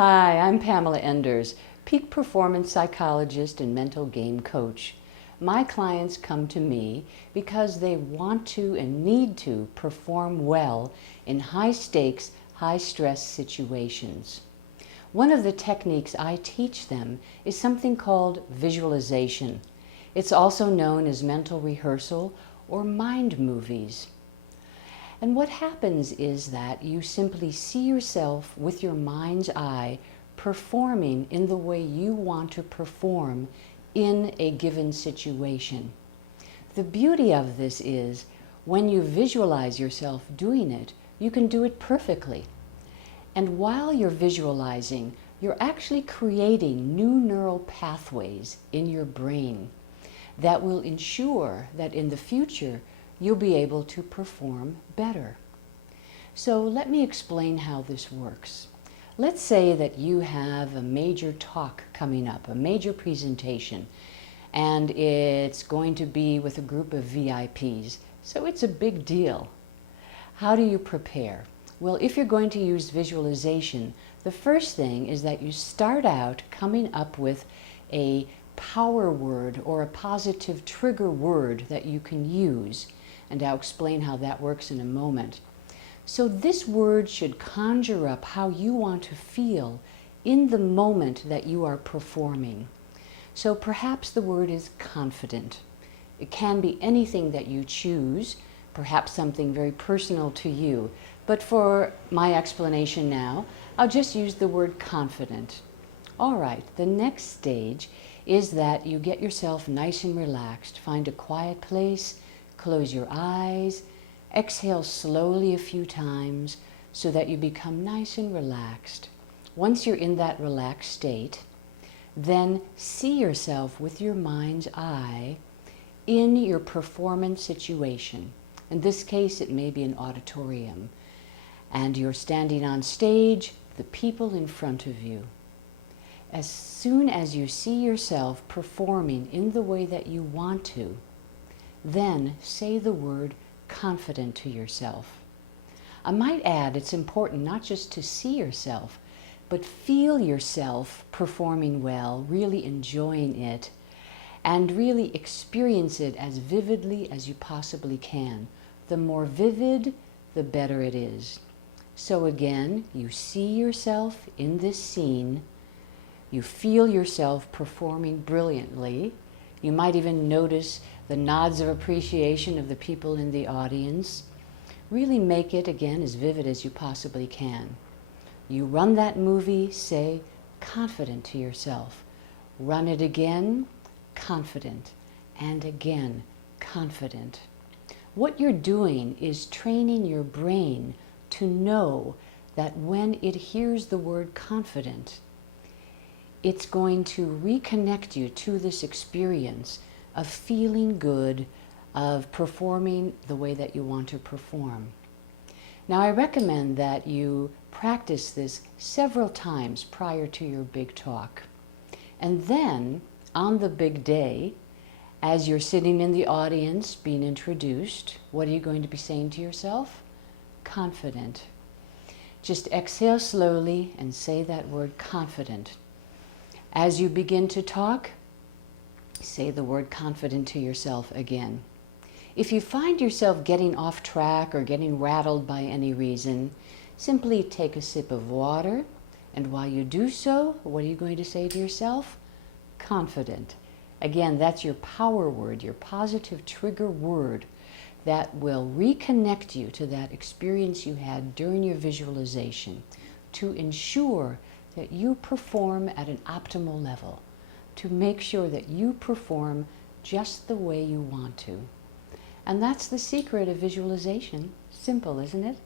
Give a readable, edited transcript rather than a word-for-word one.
Hi, I'm Pamela Enders, peak performance psychologist and mental game coach. My clients come to me because they want to and need to perform well in high-stakes, high-stress situations. One of the techniques I teach them is something called visualization. It's also known as mental rehearsal or mind movies. And what happens is that you simply see yourself with your mind's eye performing in the way you want to perform in a given situation. The beauty of this is when you visualize yourself doing it, you can do it perfectly. And while you're visualizing, you're actually creating new neural pathways in your brain that will ensure that in the future you'll be able to perform better. So let me explain how this works. Let's say that you have a major talk coming up, a major presentation, and it's going to be with a group of VIPs, so it's a big deal. How do you prepare? Well, if you're going to use visualization, the first thing is that you start out coming up with a power word or a positive trigger word that you can use. And I'll explain how that works in a moment. So this word should conjure up how you want to feel in the moment that you are performing. So perhaps the word is confident. It can be anything that you choose, perhaps something very personal to you. But for my explanation now, I'll just use the word confident. All right, the next stage is that you get yourself nice and relaxed. Find a quiet place. Close your eyes, exhale slowly a few times so that you become nice and relaxed. Once you're in that relaxed state, then see yourself with your mind's eye in your performance situation. In this case, it may be an auditorium, and you're standing on stage, the people in front of you. As soon as you see yourself performing in the way that you want to, then say the word confident to yourself. I might add it's important not just to see yourself, but feel yourself performing well, really enjoying it, and really experience it as vividly as you possibly can. The more vivid, the better it is. So again, you see yourself in this scene, you feel yourself performing brilliantly. You might even notice the nods of appreciation of the people in the audience. Really make it, again, as vivid as you possibly can. You run that movie, say, confident to yourself. Run it again, confident, and again, confident. What you're doing is training your brain to know that when it hears the word confident, it's going to reconnect you to this experience of feeling good, of performing the way that you want to perform. Now, I recommend that you practice this several times prior to your big talk. And then, on the big day, as you're sitting in the audience being introduced, what are you going to be saying to yourself? Confident. Just exhale slowly and say that word confident. As you begin to talk, say the word confident to yourself again. If you find yourself getting off track or getting rattled by any reason, simply take a sip of water, and while you do so, what are you going to say to yourself? Confident. Again, that's your power word, your positive trigger word that will reconnect you to that experience you had during your visualization to ensure that you perform at an optimal level, to make sure that you perform just the way you want to. And that's the secret of visualization. Simple, isn't it?